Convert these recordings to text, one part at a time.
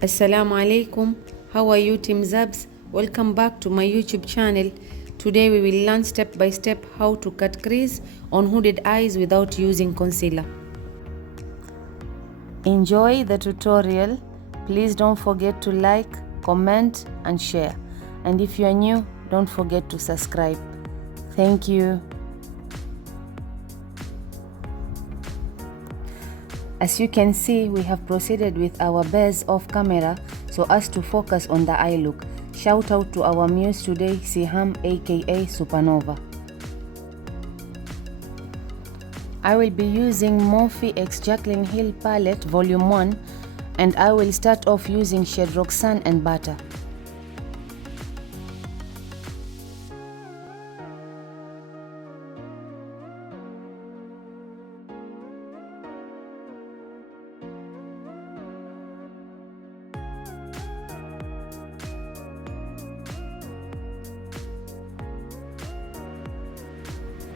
Assalamu alaikum. How are you, Team Zabz? Welcome back to my YouTube channel. Today we will learn step by step how to cut crease on hooded eyes without using concealer. Enjoy the tutorial. Please don't forget to like, comment and share. And if you are new, don't forget to subscribe. Thank you. As you can see, we have proceeded with our base off camera so as to focus on the eye look. Shout out to our muse today, Siham aka Supernova. I will be using Morphe X Jaclyn Hill palette volume 1 and I will start off using shade Roxanne and Butter.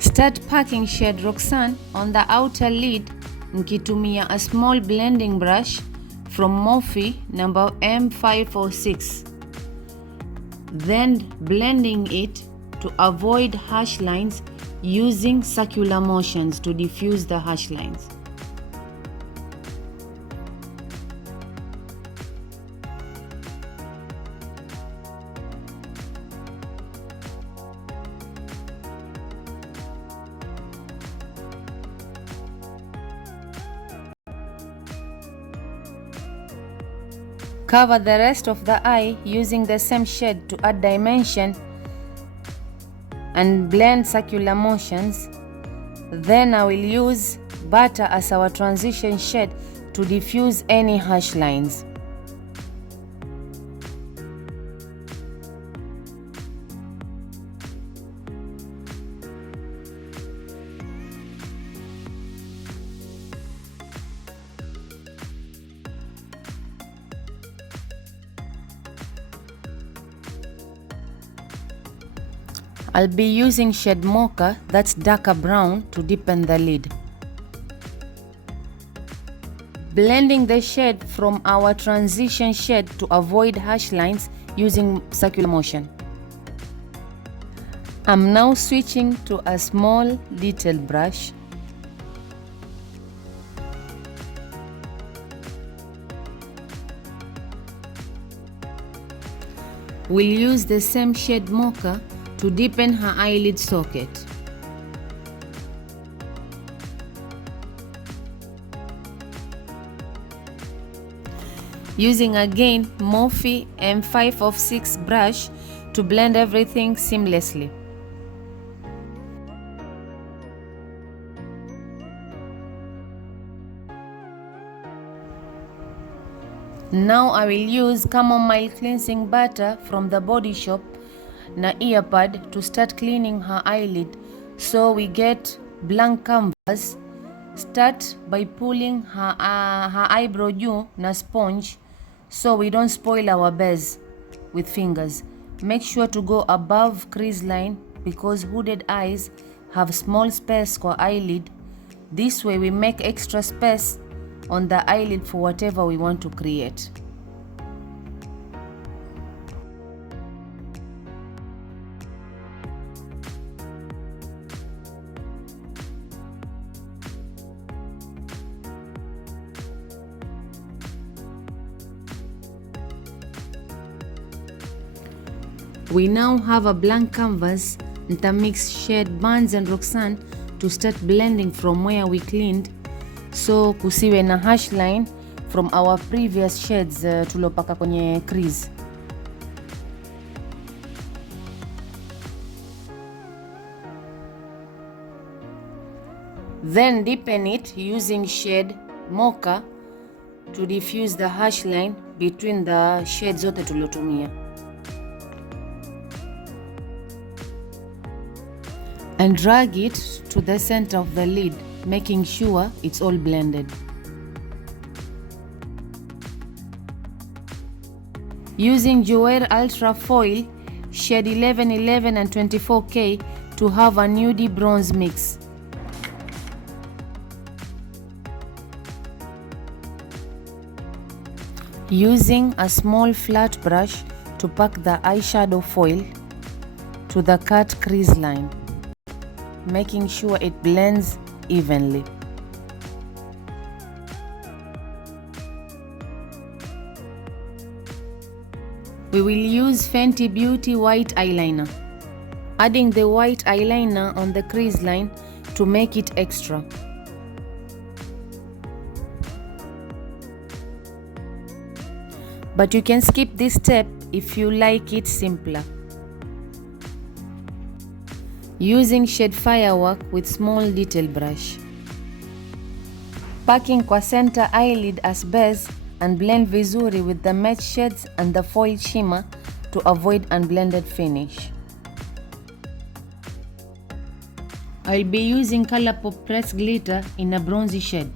Start packing shade Roxanne on the outer lid mkitumia a small blending brush from Morphe number M546. Then blending it to avoid harsh lines using circular motions to diffuse the harsh lines. Cover the rest of the eye using the same shade to add dimension and blend circular motions. Then I will use Butter as our transition shade to diffuse any harsh lines. I'll be using shade Mocha, that's darker brown, to deepen the lid. Blending the shade from our transition shade to avoid harsh lines using circular motion. I'm now switching to a small detail brush. We'll use the same shade Mocha to deepen her eyelid socket. Using again Morphe M546 brush to blend everything seamlessly. Now I will use chamomile cleansing butter from the Body Shop na ear pad to start cleaning her eyelid so we get blank canvas. Start by pulling her eyebrow juu na sponge so we don't spoil our base with fingers. Make sure to go above crease line because hooded eyes have small space kwa eyelid. This way we make extra space on the eyelid for whatever we want to create. We now have a blank canvas. Nitamix shade Burns and Roxanne to start blending from where we cleaned so kusiwe na harsh line from our previous shades tulopaka kwenye crease. Then deepen it using shade Mocha to diffuse the harsh line between the shades zote tulotumia. And drag it to the center of the lid, making sure it's all blended. Using Joer Ultra Foil, shade 1111 and 24K to have a nudie bronze mix. Using a small flat brush to pack the eyeshadow foil to the cut crease line, making sure it blends evenly. We will use Fenty Beauty white eyeliner, adding the white eyeliner on the crease line to make it extra. But you can skip this step if you like it simpler. Using shade Firework with small detail brush. Packing kwa center eyelid as base and blend vizuri with the matte shades and the foil shimmer to avoid unblended finish. I'll be using Colourpop pressed glitter in a bronzy shade.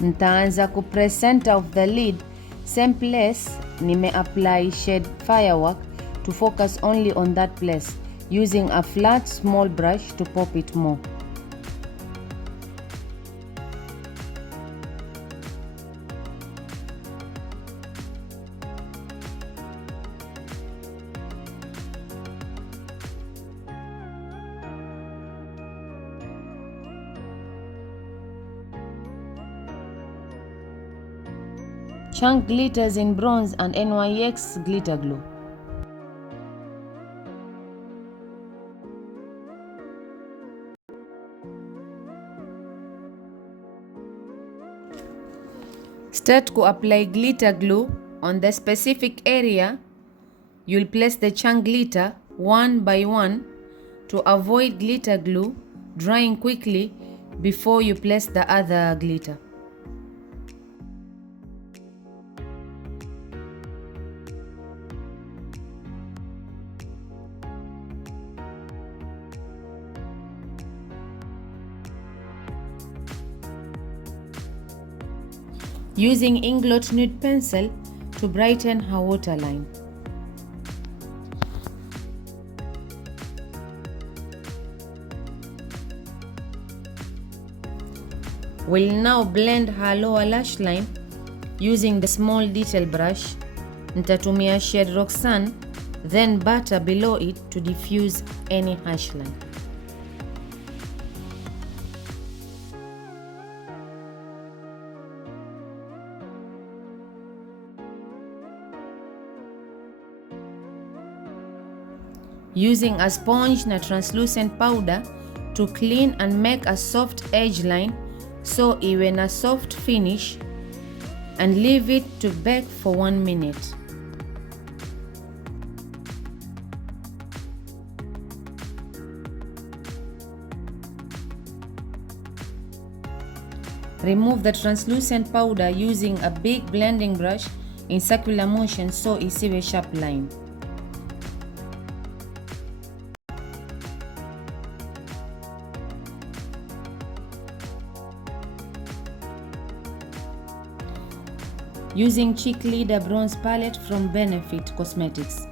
Nitaanza kupress center of the lid, same place nime-apply shade Firework to focus only on that place, using a flat small brush to pop it more. Chunk glitters in bronze and NYX glitter glue. Start to apply glitter glue on the specific area. You'll place the chunk glitter one by one to avoid glitter glue drying quickly before you place the other glitter. Using Inglot Nude Pencil to brighten her waterline. We'll now blend her lower lash line using the small detail brush. Nitatumia shade Roxanne, then butter below it to diffuse any harsh line. Using a sponge na translucent powder to clean and make a soft edge line so iwe na soft finish, and leave it to bake for 1 minute. Remove the translucent powder using a big blending brush in circular motion so isiwe sharp line. Using Cheek Leader Bronze Palette from Benefit Cosmetics.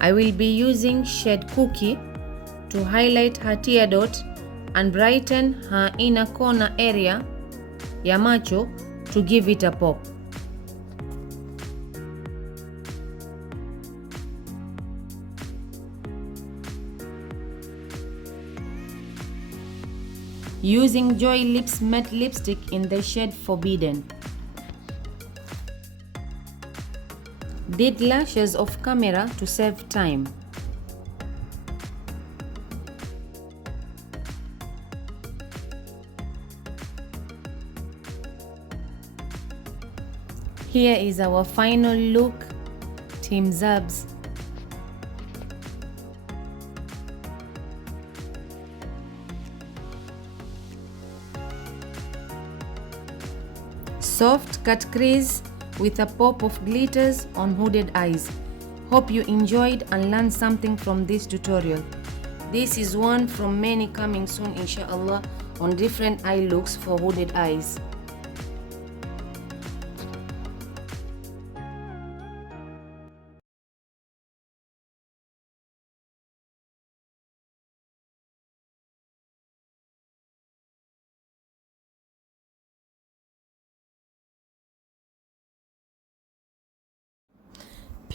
I will be using shade Cookie to highlight her tear dot and brighten her inner corner area ya macho to give it a pop. Using Joy Lips Matte Lipstick in the shade Forbidden. Did lashes off camera to save time. Here is our final look, Team Zabz. Soft cut crease with a pop of glitters on hooded eyes. Hope you enjoyed and learned something from this tutorial. This is one from many coming soon inshallah on different eye looks for hooded eyes.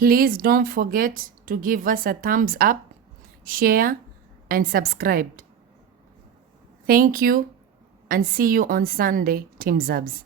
Please don't forget to give us a thumbs up, share, and subscribe. Thank you, and see you on Sunday, Team Zabz.